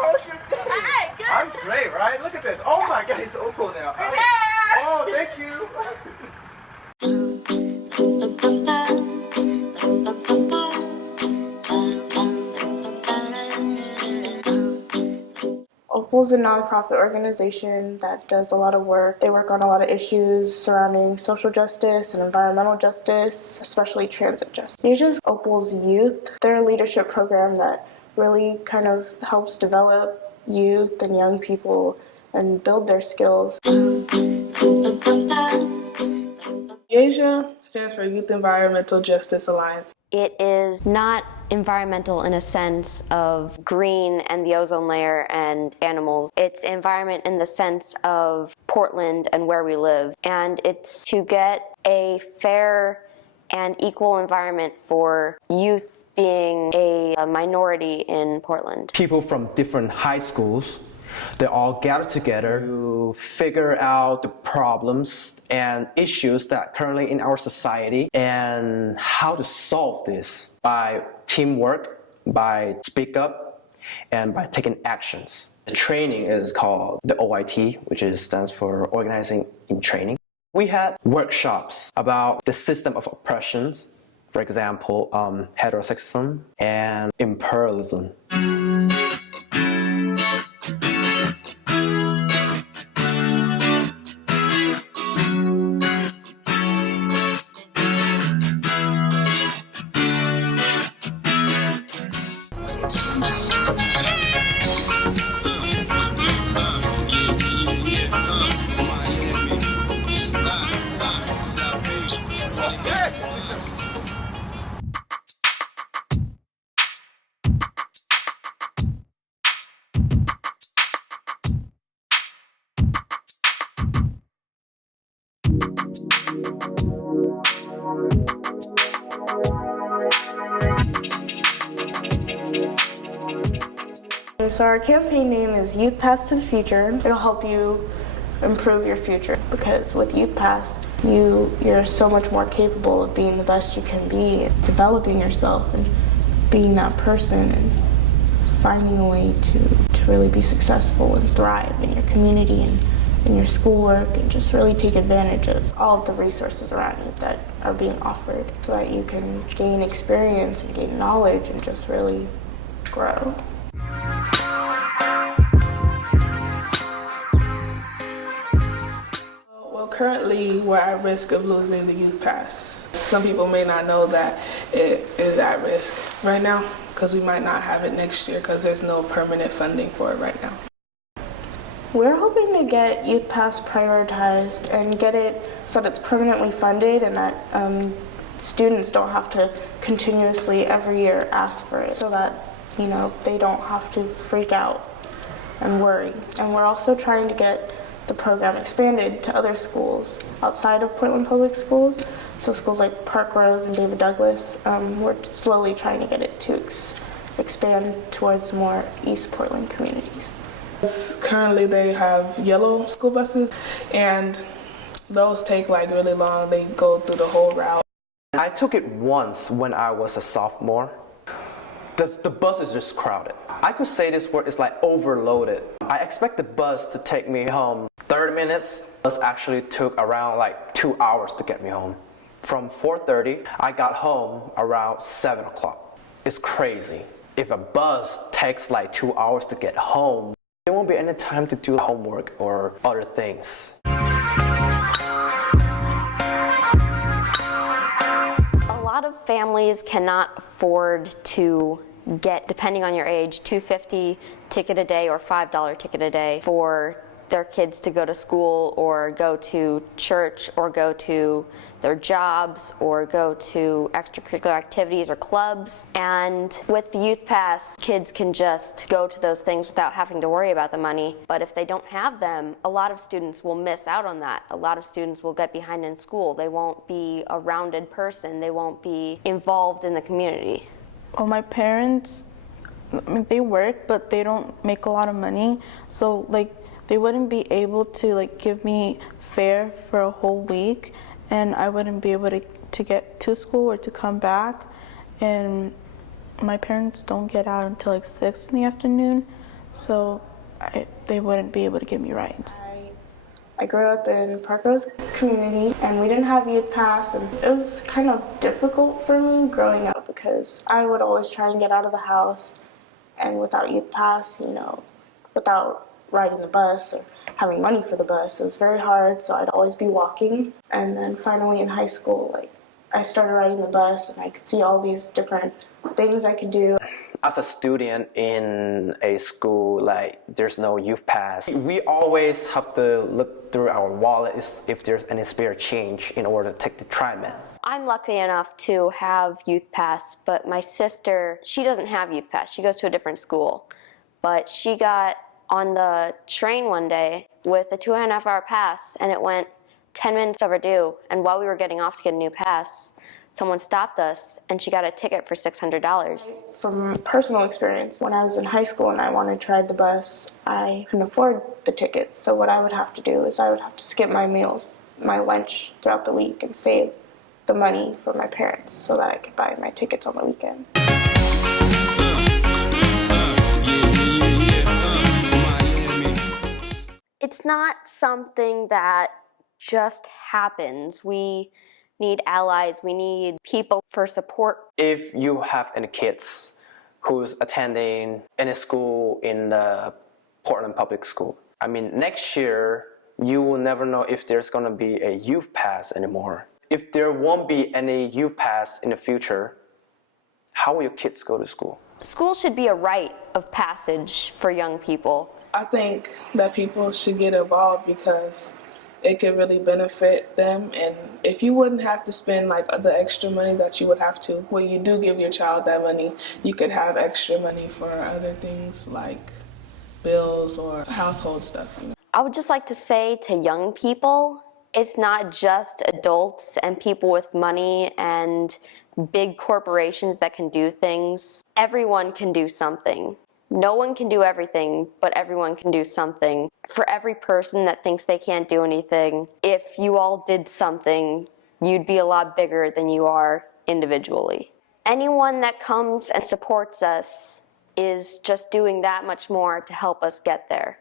How's your day? Hi, good. I'm great, right? Look at this. Oh my God, it's OPAL now. Oh, thank you. OPAL is a nonprofit organization that does a lot of work. They work on a lot of issues surrounding social justice and environmental justice, especially transit justice. YEJA is OPAL's youth. They're a leadership program that really kind of helps develop youth and young people and build their skills. YEJA stands for Youth Environmental Justice Alliance. It is not environmental in a sense of green and the ozone layer and animals. It's environment in the sense of Portland and where we live. And it's to get a fair and equal environment for youth being a minority in Portland. People from different high schools, they all gather together to figure out the problems and issues that currently in our society and how to solve this by teamwork, by speak up, and by taking actions. The training is called the OIT, which stands for Organizing in Training. We had workshops about the system of oppressions, for example, heterosexism and imperialism. So our campaign name is YouthPass to the Future. It'll help you improve your future because with YouthPass, you're so much more capable of being the best you can be. It's developing yourself and being that person and finding a way to really be successful and thrive in your community and in your schoolwork and just really take advantage of all of the resources around you that are being offered so that you can gain experience and gain knowledge and just really grow. Well, currently we're at risk of losing the Youth Pass. Some people may not know that it is at risk right now because we might not have it next year because there's no permanent funding for it right now. We're hoping to get YouthPass prioritized and get it so that it's permanently funded and that students don't have to continuously every year ask for it so that they don't have to freak out and worry. And we're also trying to get the program expanded to other schools outside of Portland Public Schools. So schools like Park Rose and David Douglas, we're slowly trying to get it to expand towards more East Portland communities. Currently they have yellow school buses and those take really long. They go through the whole route. I took it once when I was a sophomore. The bus is just crowded. I could say this word is overloaded. I expect the bus to take me home 30 minutes. The bus actually took around 2 hours to get me home. From 4:30, I got home around 7 o'clock. It's crazy. If a bus takes 2 hours to get home, there won't be any time to do homework or other things. A lot of families cannot afford to get, depending on your age, $2.50 ticket a day or $5 ticket a day for their kids to go to school or go to church or go to their jobs or go to extracurricular activities or clubs. And with the Youth Pass, kids can just go to those things without having to worry about the money. But if they don't have them, a lot of students will miss out on that. A lot of students will get behind in school. They won't be a rounded person. They won't be involved in the community. Well, my parents, they work, but they don't make a lot of money. So they wouldn't be able to give me fare for a whole week, and I wouldn't be able to get to school or to come back. And my parents don't get out until 6 in the afternoon, so they wouldn't be able to give me rides. I grew up in Park Rose community, and we didn't have YouthPass, and it was kind of difficult for me growing up because I would always try and get out of the house, and without YouthPass, without riding the bus or having money for the bus, it was very hard, so I'd always be walking. And then finally in high school, I started riding the bus, and I could see all these different things I could do. As a student in a school, there's no YouthPass. We always have to look through our wallet if there's any spare change in order to take the TriMet. I'm lucky enough to have YouthPass, but my sister, she doesn't have YouthPass. She goes to a different school. But she got on the train one day with a 2.5-hour pass, and it went 10 minutes overdue. And while we were getting off to get a new pass, someone stopped us, and she got a ticket for $600. From personal experience, when I was in high school and I wanted to ride the bus, I couldn't afford the tickets. So what I would have to do is I would have to skip my meals, my lunch throughout the week, and save the money for my parents so that I could buy my tickets on the weekend. It's not something that just happens. We need allies, we need people for support. If you have any kids who's attending any school in the Portland Public School, next year you will never know if there's going to be a YouthPass anymore. If there won't be any YouthPass in the future, how will your kids go to school? School should be a rite of passage for young people. I think that people should get involved because it could really benefit them, and if you wouldn't have to spend the extra money that you would have to, when you do give your child that money, you could have extra money for other things like bills or household stuff. I would just like to say to young people, it's not just adults and people with money and big corporations that can do things. Everyone can do something. No one can do everything, but everyone can do something. For every person that thinks they can't do anything, if you all did something, you'd be a lot bigger than you are individually. Anyone that comes and supports us is just doing that much more to help us get there.